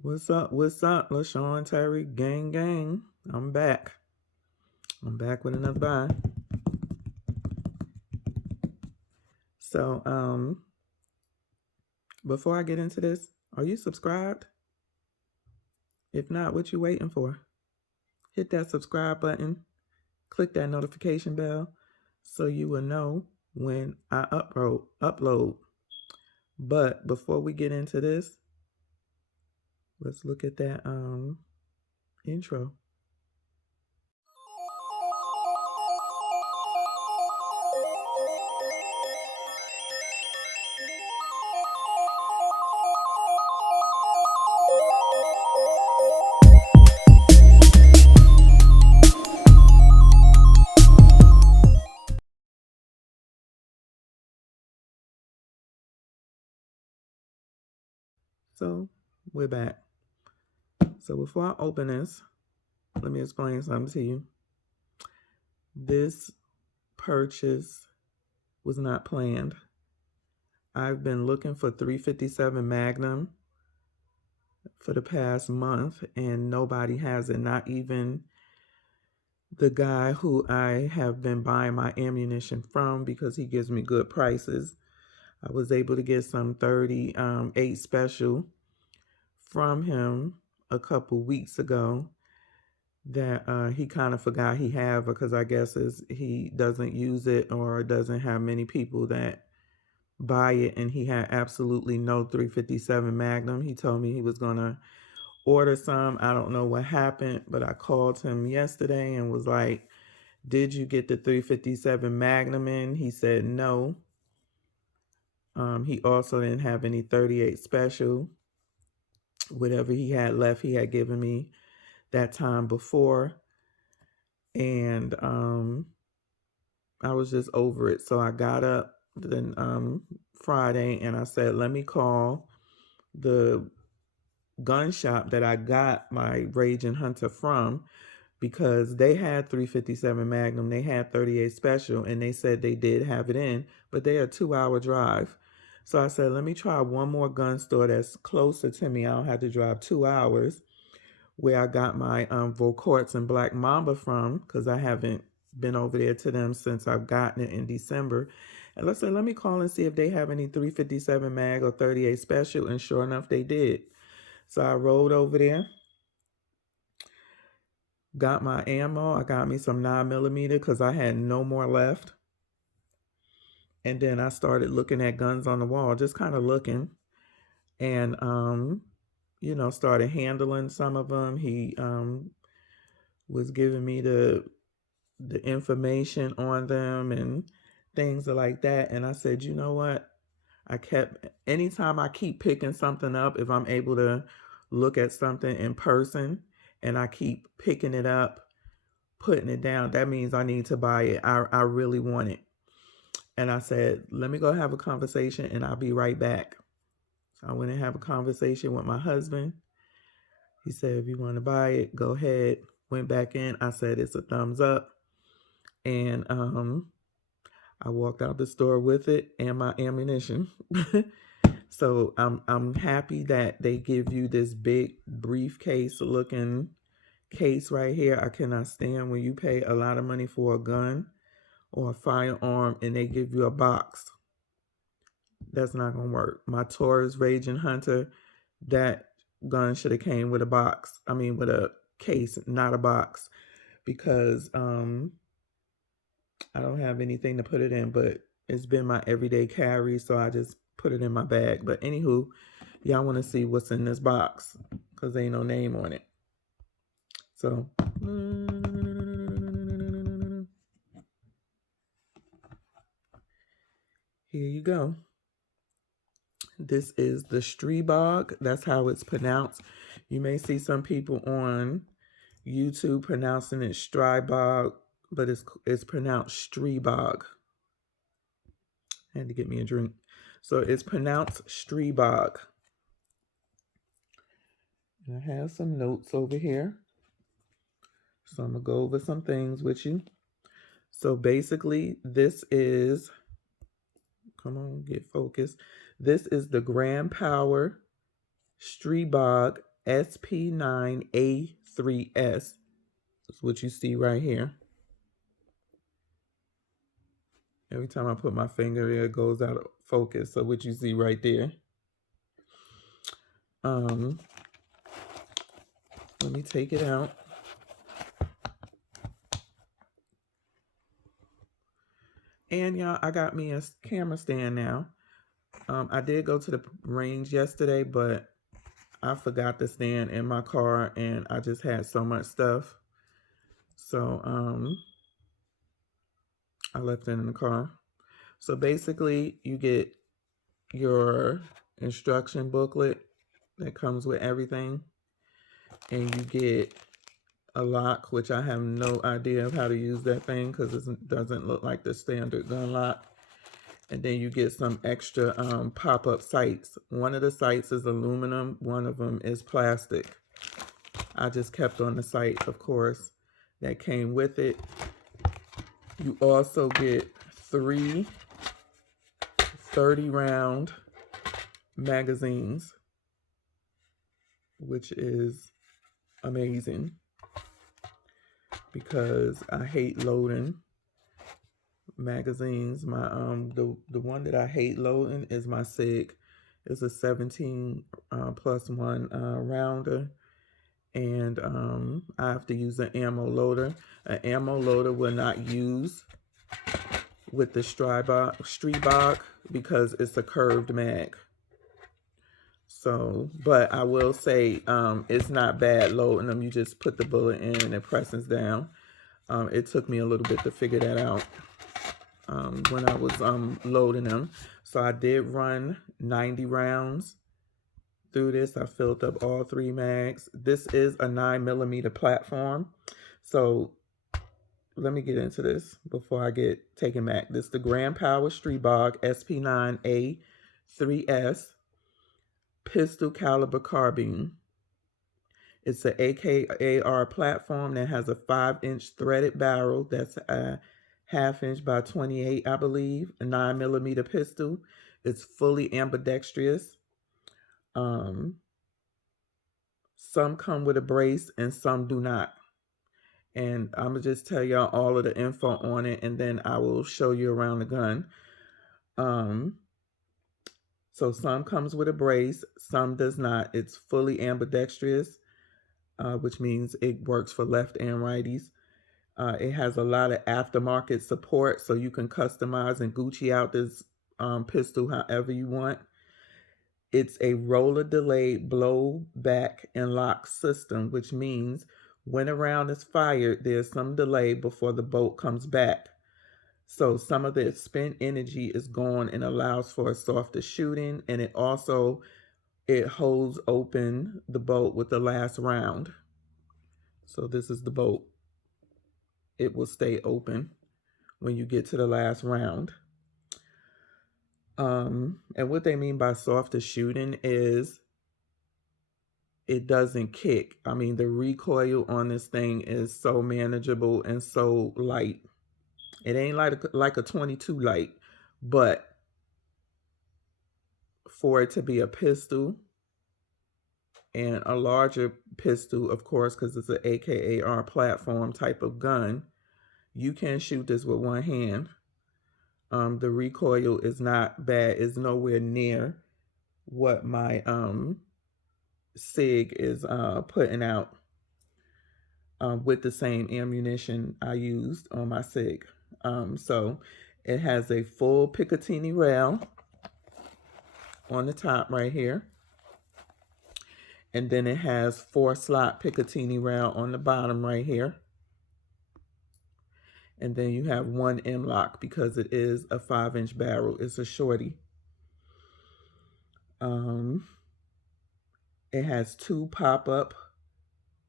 What's up? What's up? LashawnTerry, gang, gang. I'm back. I'm back with another buy. So, before I get into this, are you subscribed? If not, what you waiting for? Hit that subscribe button. Click that notification bell so you will know when I upload. But before we get into this, let's look at that intro. So, we're back. So before I open this, let me explain something to you. This purchase was not planned. I've been looking for 357 Magnum for the past month and nobody has it, not even the guy who I have been buying my ammunition from because he gives me good prices. I was able to get some 38 special from him a couple weeks ago that he kind of forgot he had because I guess he doesn't use it or doesn't have many people that buy it, and he had absolutely no 357 Magnum. He told me he was gonna order some. I don't know what happened, but I called him yesterday and was like, did you get the 357 Magnum in? He said no. He also didn't have any 38 special. Whatever he had left, he had given me that time before. And I was just over it. So I got up then Friday and I said, let me call the gun shop that I got my Raging Hunter from, because they had 357 Magnum, they had 38 Special, and they said they did have it in, but they are a 2-hour drive. So I said, let me try one more gun store that's closer to me. I don't have to drive 2 hours, where I got my Volcourts and Black Mamba from, because I haven't been over there to them since I've gotten it in December. And let's say, let me call and see if they have any 357 Mag or 38 Special, and sure enough, they did. So I rode over there, got my ammo. I got me some 9mm because I had no more left. And then I started looking at guns on the wall, just kind of looking. And, started handling some of them. He was giving me the information on them and things like that. And I said, you know what? Anytime I keep picking something up, if I'm able to look at something in person and I keep picking it up, putting it down, that means I need to buy it. I really want it. And I said, let me go have a conversation and I'll be right back. So I went and have a conversation with my husband. He said, if you want to buy it, go ahead. Went back in. I said, it's a thumbs up. And I walked out the store with it and my ammunition. So I'm happy that they give you this big briefcase looking case right here. I cannot stand when you pay a lot of money for a gun or a firearm and they give you a box. That's not gonna work. My Taurus Raging Hunter, that gun should have came with a box. I mean with a case, not a box, because I don't have anything to put it in, but it's been my everyday carry, so I just put it in my bag. But anywho, y'all want to see what's in this box because there ain't no name on it. So here you go. This is the Stribog. That's how it's pronounced. You may see some people on YouTube pronouncing it Stribog, but it's pronounced Stribog. I had to get me a drink. So it's pronounced Stribog. And I have some notes over here. So I'm going to go over some things with you. So basically, this is, come on, get focused. This is the Grand Power Stribog SP9A3s. That's what you see right here. Every time I put my finger there, it goes out of focus. So what you see right there. Let me take it out. And y'all, I got me a camera stand now. I did go to the range yesterday, but I forgot the stand in my car and I just had so much stuff. So I left it in the car. So basically you get your instruction booklet that comes with everything, and you get a lock, which I have no idea of how to use that thing because it doesn't look like the standard gun lock. And then you get some extra pop-up sights. One of the sights is aluminum, one of them is plastic. I just kept on the sight, of course, that came with it. You also get 3 30-round magazines, which is amazing because I hate loading magazines. My the one that I hate loading is my SIG. It's a 17 plus 1 rounder, and I have to use an ammo loader. An ammo loader will not use with the Stribog because it's a curved mag. So, but I will say it's not bad loading them. You just put the bullet in and it presses down. It took me a little bit to figure that out when I was loading them. So I did run 90 rounds through this. I filled up all 3 mags. This is a 9mm platform. So let me get into this before I get taken back. This is the Grand Power Stribog SP9A3s pistol caliber carbine. It's an AKAR platform that has a 5-inch threaded barrel that's a 1/2 inch by 28, I believe, a 9mm pistol. It's fully ambidextrous. Some come with a brace and some do not. And I'm going to just tell y'all all of the info on it, and then I will show you around the gun. So some comes with a brace, some does not. It's fully ambidextrous, which means it works for left and righties. It has a lot of aftermarket support, so you can customize and Gucci out this pistol however you want. It's a roller delayed blow back and lock system, which means when a round is fired, there's some delay before the bolt comes back. So some of the spent energy is gone and allows for a softer shooting, and it also holds open the bolt with the last round. So this is the bolt. It will stay open when you get to the last round. And what they mean by softer shooting is it doesn't kick. I mean, the recoil on this thing is so manageable and so light. It ain't like a 22 light, but for it to be a pistol and a larger pistol, of course, because it's an AKAR platform type of gun, you can shoot this with one hand. The recoil is not bad. It's nowhere near what my SIG is putting out with the same ammunition I used on my SIG. So it has a full Picatinny rail on the top right here. And then it has 4-slot Picatinny rail on the bottom right here. And then you have 1 M-lock because it is a 5-inch barrel. It's a shorty. It has 2 pop-up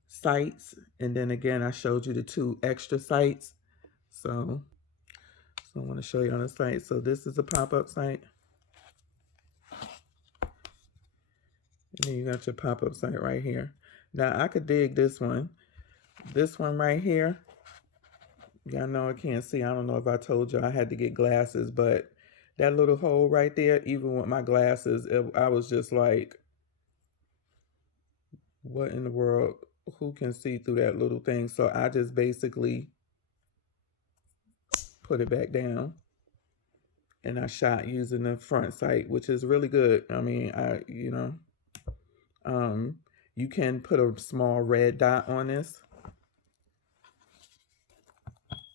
sights. And then again, I showed you the 2 extra sights. So I want to show you on the sight. So this is a pop-up sight. And then you got your pop-up sight right here. Now I could dig this one. This one right here. Y'all know I can't see. I don't know if I told you I had to get glasses, but that little hole right there, even with my glasses, I was just like, What in the world? Who can see through that little thing? So I just basically put it back down, and I shot using the front sight, which is really good. I mean, um, you can put a small red dot on this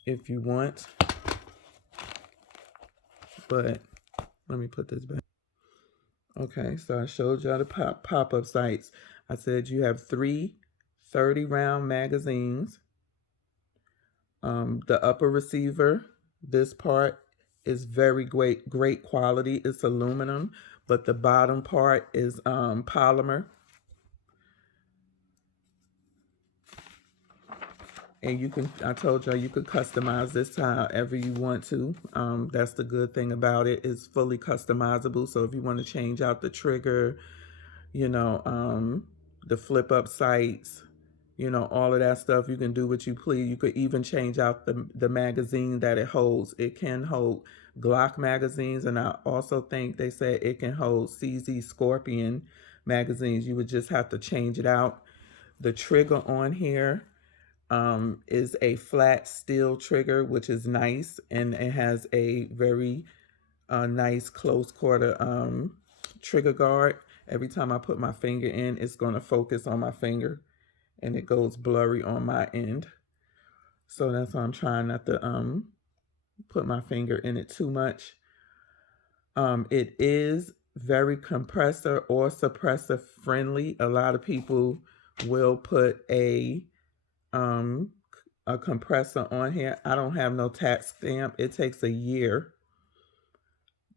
if you want, but let me put this back. Okay, so I showed y'all the pop-up sights. I said you have 3 30-round magazines. The upper receiver, this part is very great quality. It's aluminum, but the bottom part is polymer. And you can, I told y'all, you could customize this to however you want to. That's the good thing about it. It's fully customizable. So if you want to change out the trigger, you know, the flip up sights, you know, all of that stuff, you can do what you please. You could even change out the magazine that it holds. It can hold Glock magazines, and I also think they said it can hold CZ Scorpion magazines. You would just have to change it out. The trigger on here is a flat steel trigger, which is nice, and it has a very nice close quarter trigger guard. Every time I put my finger in, it's going to focus on my finger, and it goes blurry on my end. So that's why I'm trying not to put my finger in it too much. It is very compressor or suppressor friendly. A lot of people will put a compressor on here. I don't have no tax stamp. It takes a year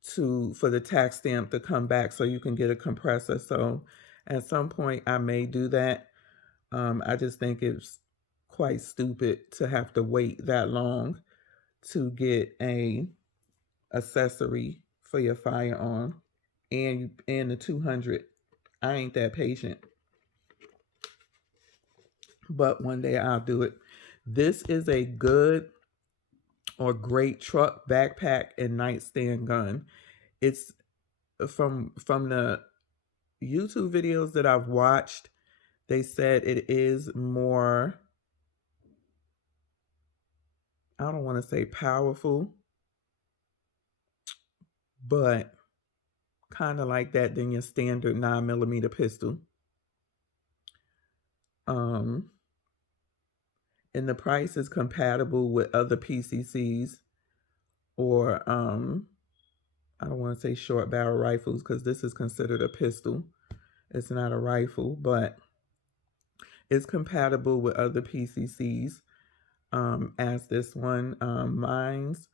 for the tax stamp to come back so you can get a compressor. So at some point I may do that. I just think it's quite stupid to have to wait that long to get a accessory for your firearm and the 200. I ain't that patient, but one day I'll do it. This is a good or great truck, backpack, and nightstand gun. It's from the YouTube videos that I've watched. They said it is more, I don't want to say powerful, but kind of like that than your standard 9mm pistol. And the price is compatible with other PCCs or I don't want to say short barrel rifles because this is considered a pistol. It's not a rifle, but it's compatible with other PCCs. As this one, mine's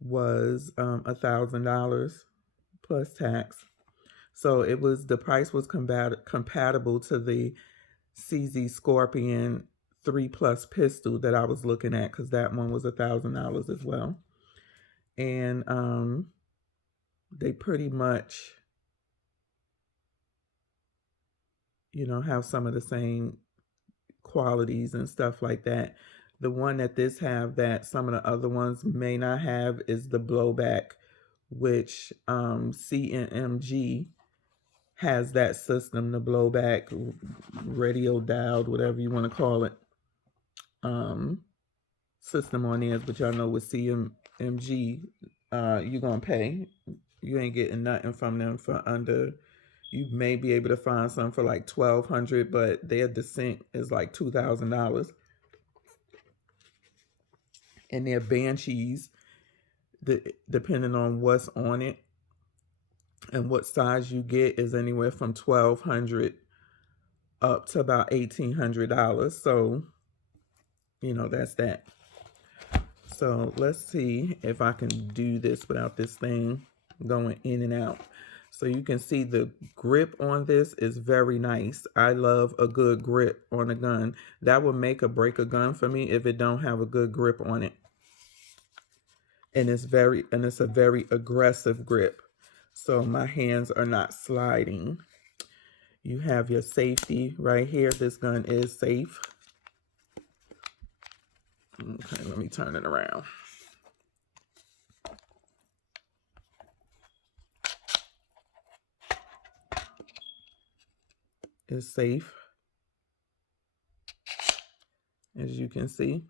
was $1,000 plus tax. So it was, the price was compatible to the CZ Scorpion 3+ pistol that I was looking at, because that one was $1,000 as well. And they pretty much, you know, have some of the same qualities and stuff like that. The one that this have that some of the other ones may not have is the blowback, which CNMG has that system, the blowback, radio dialed, whatever you want to call it, system on theirs. But y'all know with CMG, you're gonna pay. You ain't getting nothing from them for under. You may be able to find some for like $1,200, but their Descent is like $2,000. And their Banshees, depending on what's on it and what size you get, is anywhere from $1,200 up to about $1,800. So, you know, that's that. So let's see if I can do this without this thing going in and out. So you can see the grip on this is very nice. I love a good grip on a gun. That would make or break a gun for me if it don't have a good grip on it. And it's a very aggressive grip. So my hands are not sliding. You have your safety right here. This gun is safe. Okay, let me turn it around. It's safe. as you can see.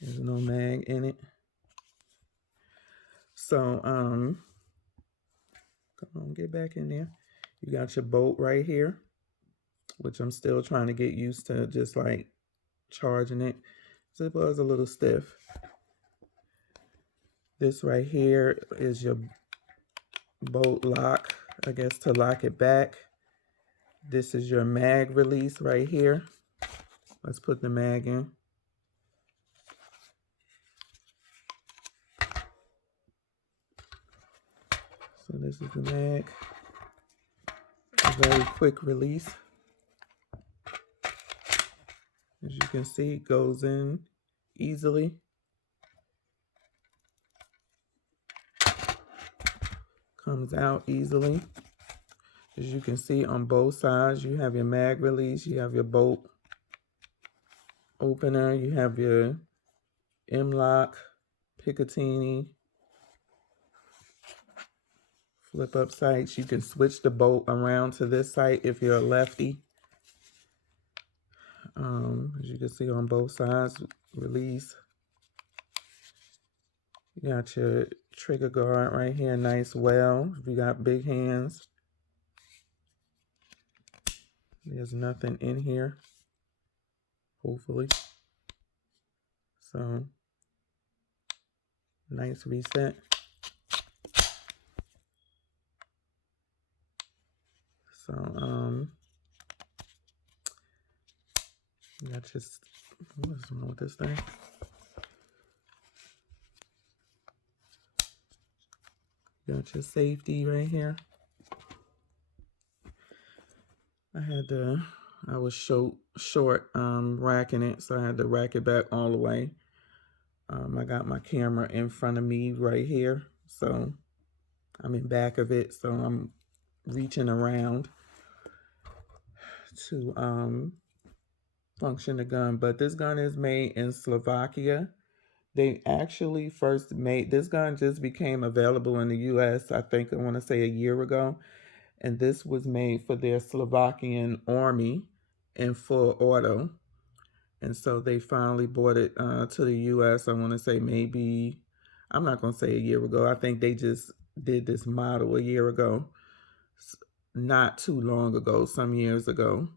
There's no mag in it. So, come on, get back in there. You got your bolt right here, which I'm still trying to get used to, just like charging it. So it was a little stiff. This right here is your bolt lock, I guess, to lock it back. This is your mag release right here. Let's put the mag in. So this is the mag. A very quick release. As you can see, it goes in easily. Comes out easily. As you can see on both sides, you have your mag release, you have your bolt opener, you have your M-lock, Picatinny, flip up sights. You can switch the bolt around to this sight if you're a lefty. As you can see on both sides, release. You got your trigger guard right here, nice well. If you got big hands, there's nothing in here, hopefully. So, nice reset. So, you got just, what's wrong with this thing? You got your safety right here. I was short racking it, so I had to rack it back all the way. I got my camera in front of me right here, so I'm in back of it, so I'm reaching around to function the gun. But this gun is made in Slovakia. They actually first made, this gun just became available in the US, I think I want to say a year ago. And this was made for their Slovakian army in full auto. And so they finally brought it to the US, I want to say maybe, I'm not going to say a year ago. I think they just did this model a year ago. Not too long ago, some years ago.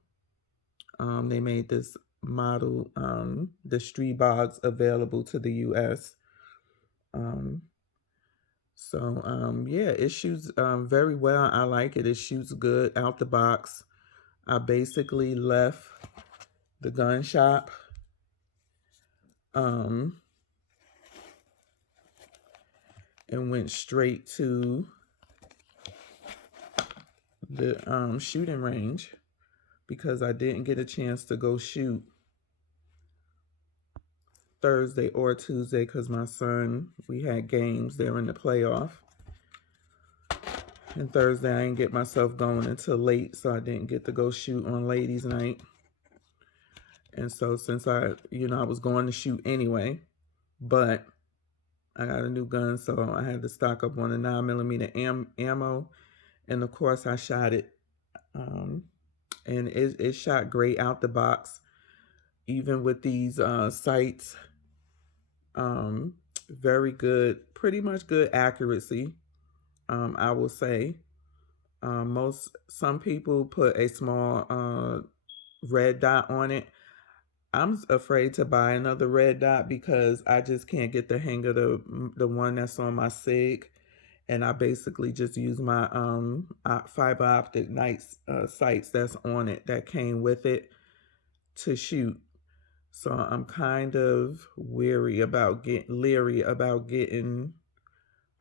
They made this model, the Stribogs, available to the US. Yeah, it shoots very well. I like it. It shoots good out the box. I basically left the gun shop and went straight to the shooting range because I didn't get a chance to go shoot Thursday or Tuesday because my son, we had games there in the playoff. And Thursday I didn't get myself going until late, so I didn't get to go shoot on ladies' night. And so since I was going to shoot anyway, but I got a new gun, so I had to stock up on the 9mm ammo. And of course I shot it. And it shot great out the box. Even with these sights, very good, pretty much good accuracy, I will say. Some people put a small red dot on it. I'm afraid to buy another red dot because I just can't get the hang of the one that's on my SIG. And I basically just use my fiber optic sights that's on it, that came with it, to shoot. So I'm kind of leery about getting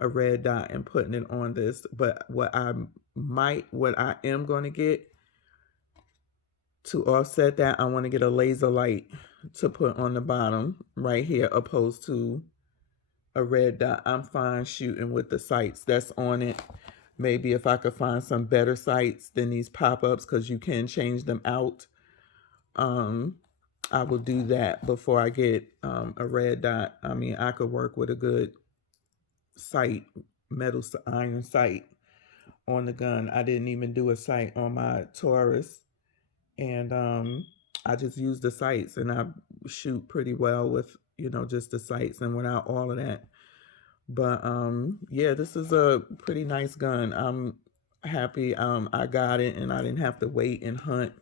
a red dot and putting it on this. But what I am going to get to offset that, I want to get a laser light to put on the bottom right here, opposed to a red dot. I'm fine shooting with the sights that's on it. Maybe if I could find some better sights than these pop-ups, because you can change them out, I will do that before I get a red dot. I mean, I could work with a good sight, metal iron sight on the gun. I didn't even do a sight on my Taurus. And I just use the sights, and I shoot pretty well with, you know, just the sights and without all of that. But yeah, this is a pretty nice gun. I'm happy I got it and I didn't have to wait and hunt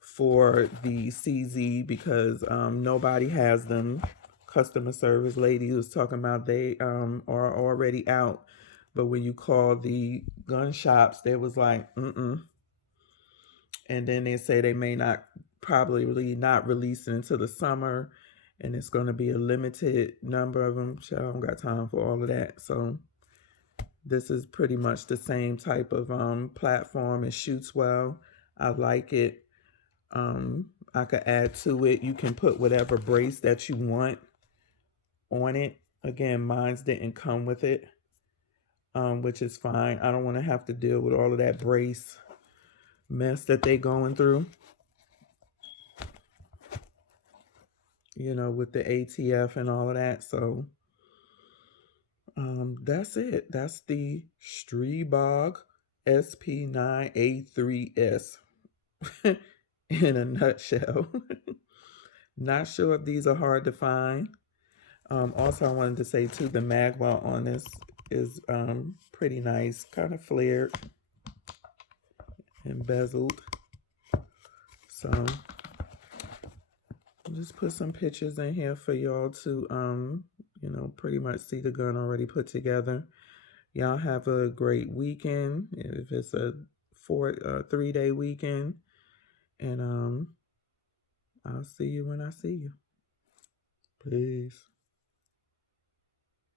for the CZ because nobody has them. Customer service lady was talking about they are already out, but when you call the gun shops, they was like, and then they say they may not, probably not release it until the summer, and it's going to be a limited number of them. So I don't got time for all of that. So this is pretty much the same type of platform. It shoots well. I like it. I could add to it. You can put whatever brace that you want on it. Again, mine's didn't come with it, which is fine. I don't want to have to deal with all of that brace mess that they going through, you know, with the ATF and all of that. So that's it. That's the Stribog SP9A3s in a nutshell. Not sure if these are hard to find. Also, I wanted to say too, the magwell on this is pretty nice, kind of flared, embezzled. So I'll just put some pictures in here for y'all to you know, pretty much see the gun already put together. Y'all have a great weekend if it's a 3-day weekend, and I'll see you when I see you. Peace.